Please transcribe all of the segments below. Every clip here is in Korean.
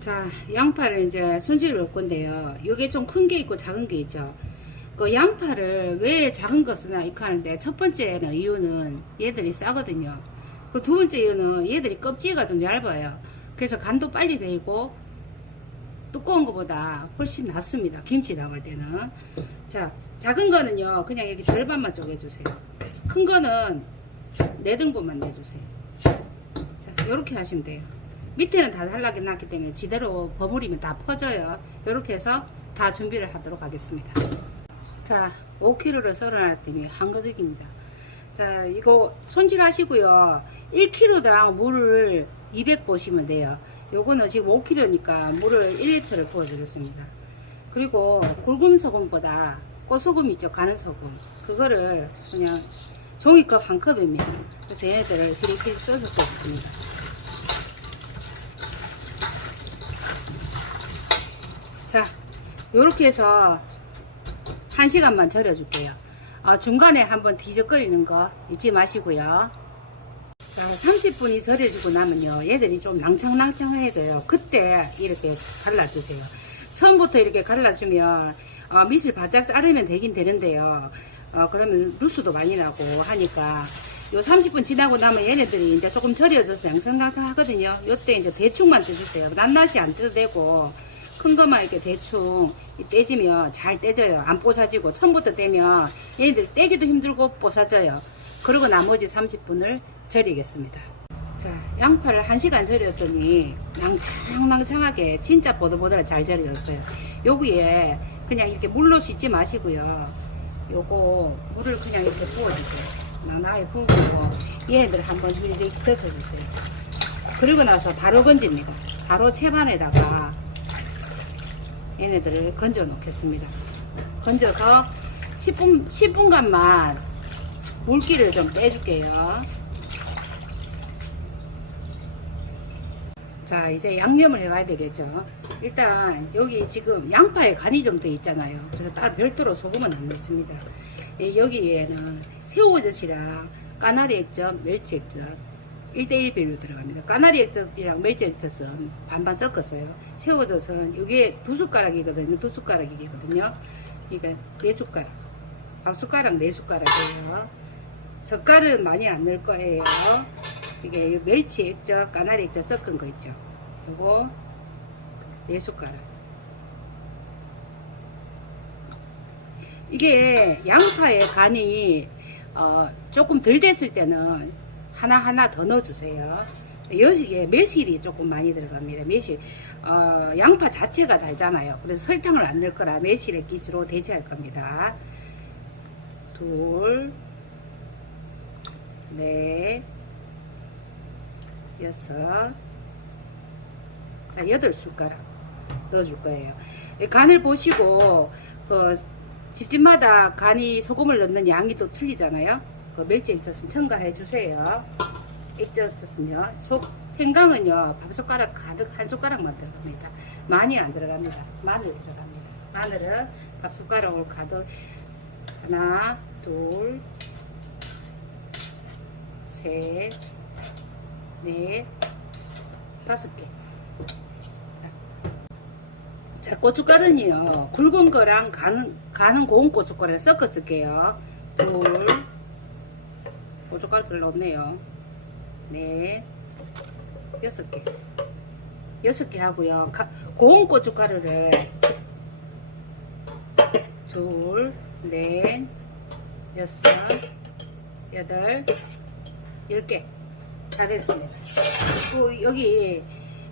자, 양파를 이제 손질을 할 건데요. 이게 좀 큰 게 있고 작은 게 있죠. 그 양파를 왜 작은 거 쓰나 이렇게 하는데 첫 번째는 이유는 얘들이 싸거든요. 그 두 번째 이유는 얘들이 껍질가 좀 얇아요. 그래서 간도 빨리 배이고 두꺼운 것보다 훨씬 낫습니다. 김치 담을 때는. 자, 작은 거는요. 그냥 이렇게 절반만 쪼개주세요. 큰 거는 네 등분만 내주세요. 자, 요렇게 하시면 돼요. 밑에는 다 달라게 놨기 때문에 지대로 버무리면 다 퍼져요. 요렇게 해서 다 준비를 하도록 하겠습니다. 자, 5kg를 썰어놨더니 한 가득입니다. 자, 이거 손질하시고요. 1kg당 물을 200 보시면 돼요. 요거는 지금 5kg니까 물을 1리터를 부어주겠습니다. 그리고 굵은 소금보다 꽃소금 있죠? 가는 소금. 그거를 그냥 종이컵 한 컵입니다. 그래서 얘네들을 이렇게 써서 끓습니다. 자, 요렇게 해서 한 시간만 절여 줄게요. 어, 중간에 한번 뒤적거리는 거 잊지 마시고요. 자, 30분이 절여주고 나면요. 얘들이 좀 낭창낭창해져요. 그때 이렇게 갈라주세요. 처음부터 이렇게 갈라주면 어, 밑을 바짝 자르면 되긴 되는데요. 어, 그러면 루스도 많이 나고 하니까 요 30분 지나고 나면 얘네들이 이제 조금 절여져서 낭창낭창 하거든요. 요때 이제 대충만 떼주세요. 낱낱이 안 떼도 되고 큰 것만 이렇게 대충 떼지면 잘 떼져요. 안 뽀사지고 처음부터 떼면 얘네들 떼기도 힘들고 뽀사져요. 그리고 나머지 30분을 절이겠습니다. 자, 양파를 1시간 절였더니 낭창낭창하게 진짜 보들보들 잘 절여졌어요. 여기에 그냥 이렇게 물로 씻지 마시고요. 요거 물을 그냥 이렇게 부어주세요. 낭낭하게 부으고 얘네들 한번 이렇게 젖혀주세요. 그리고 나서 바로 건집니다. 바로 채반에다가 얘네들을 건져 놓겠습니다. 건져서 10분, 10분간만 물기를 좀 빼줄게요. 자, 이제 양념을 해봐야 되겠죠. 일단, 여기 지금 양파에 간이 좀 돼 있잖아요. 그래서 따로 별도로 소금은 안 넣습니다. 예, 여기에는 새우젓이랑 까나리 액젓, 멸치 액젓, 1대1 비율로 들어갑니다. 까나리 액젓이랑 멸치 액젓은 반반 섞었어요. 새우젓은 이게 두 숟가락이거든요. 두 숟가락이거든요. 이게 네 숟가락. 밥 숟가락 네 숟가락이에요. 젓갈은 많이 안 넣을 거예요. 이게 멸치 액젓, 까나리 액젓 섞은 거 있죠. 요거 네 숟가락. 이게 양파의 간이 어, 조금 덜 됐을 때는 하나하나 더 넣어주세요. 여기에 매실이 조금 많이 들어갑니다. 매실. 어, 양파 자체가 달잖아요. 그래서 설탕을 안 넣을 거라 매실의 기스로 대체할 겁니다. 둘, 넷, 여섯, 자, 여덟 숟가락 넣어줄 거예요. 이 간을 보시고, 그, 집집마다 간이 소금을 넣는 양이 또 틀리잖아요. 그 멸치 액젓은 첨가해 주세요. 액젓은요, 속, 생강은요, 밥 숟가락 가득 한 숟가락만 들어갑니다. 많이 안 들어갑니다. 마늘 들어갑니다. 마늘은 밥 숟가락을 가득 하나, 둘, 셋, 넷, 다섯 개. 자, 고춧가루는요, 굵은 거랑 가는, 가는 고운 고춧가루를 섞어 쓸게요. 둘, 고춧가루 별로 없네요. 넷, 여섯 개. 여섯 개 하고요. 가, 고운 고춧가루를 둘, 넷, 여섯, 여덟, 열 개. 다 됐습니다. 그 여기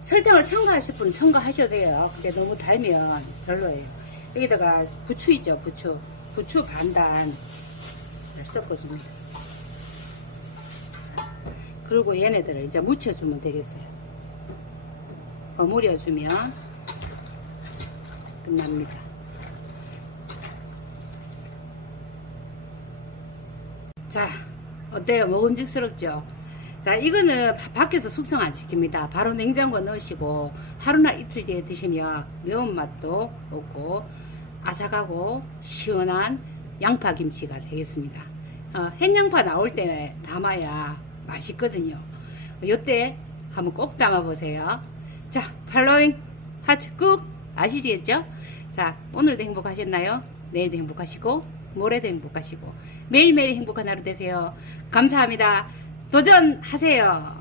설탕을 첨가하실 분은 첨가하셔도 돼요. 근데 너무 달면 별로예요. 여기다가 부추 있죠, 부추. 부추 반단 섞어줍니다. 자, 그리고 얘네들을 이제 묻혀주면 되겠어요. 버무려주면 끝납니다. 자, 어때요? 먹음직스럽죠? 자, 이거는 바- 밖에서 숙성 안 시킵니다. 바로 냉장고 넣으시고 하루나 이틀 뒤에 드시면 매운맛도 없고 아삭하고 시원한 양파 김치가 되겠습니다. 어, 햇양파 나올 때 담아야 맛있거든요. 이때 한번 꼭 담아보세요. 자, 팔로잉 하트 꾹 아시겠죠? 자, 오늘도 행복하셨나요? 내일도 행복하시고 모레도 행복하시고 매일매일 행복한 하루 되세요. 감사합니다. 도전하세요.